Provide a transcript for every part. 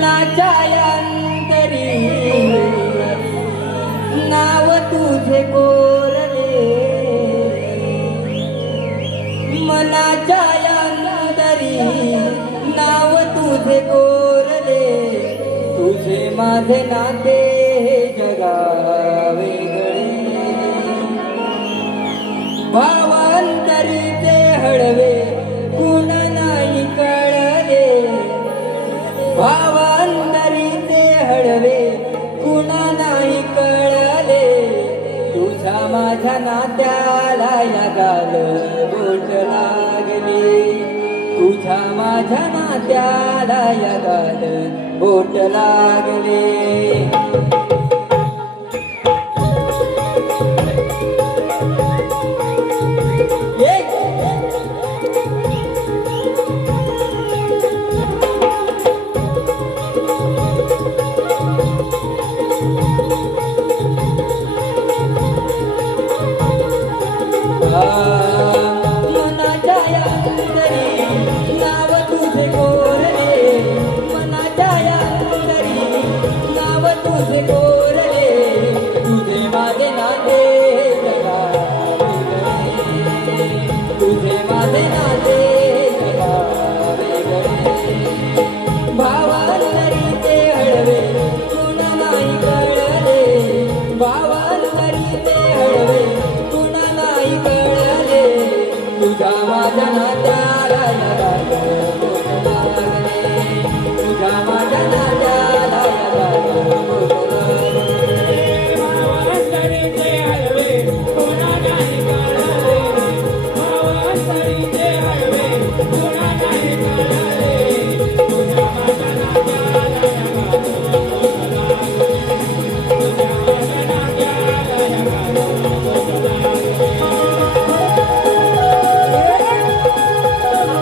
मनाच्या अंतरी नाव तुझे कोरले, मनाच्या अंतरी नाव तुझे कोरले, तुझे माझे नाते जगा वेगळे, भावांतरीचे हळवे कुण नाही कळले, भावांतरीचे हळवे कुण नाही कळले, तुझ्या माझ्या नात्याला या गाल बोट लागले, तुझ्या माझ्या नात्याला या गाल बोट लागले. मनाच्या अंतरी नाव तुझे कोरले, मनाच्या अंतरी नाव तुझे कोरले, तुझे माझे नाते जगा वेगळे, तुझे माझे नाते जगा वेगळे, भावांतरीचे हळवे कुण नाही कळले, भावांतरीचे हळवे कुण नाही कळले, तुझ्या माझ्या नात्याला या गाल बोट लागले, तुझ्या माझ्या नात्याला या गाल बोट लागले. भावांतरीचे हळवे कुण नाही कळले, भावांतरीचे हळवे कुण नाही कळले, तुझ्या माझ्या नात्याला या गाल बोट लागले, तुझ्या माझ्या नात्याला या गाल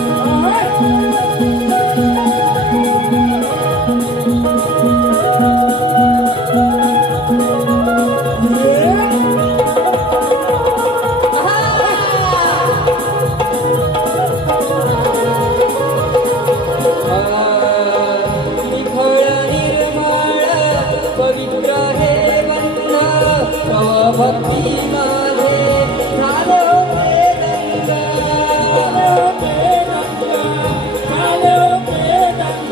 बोट पवित्र हे बंध भक्ती माझे झालो झालो बेदंग, झालो बेदंग.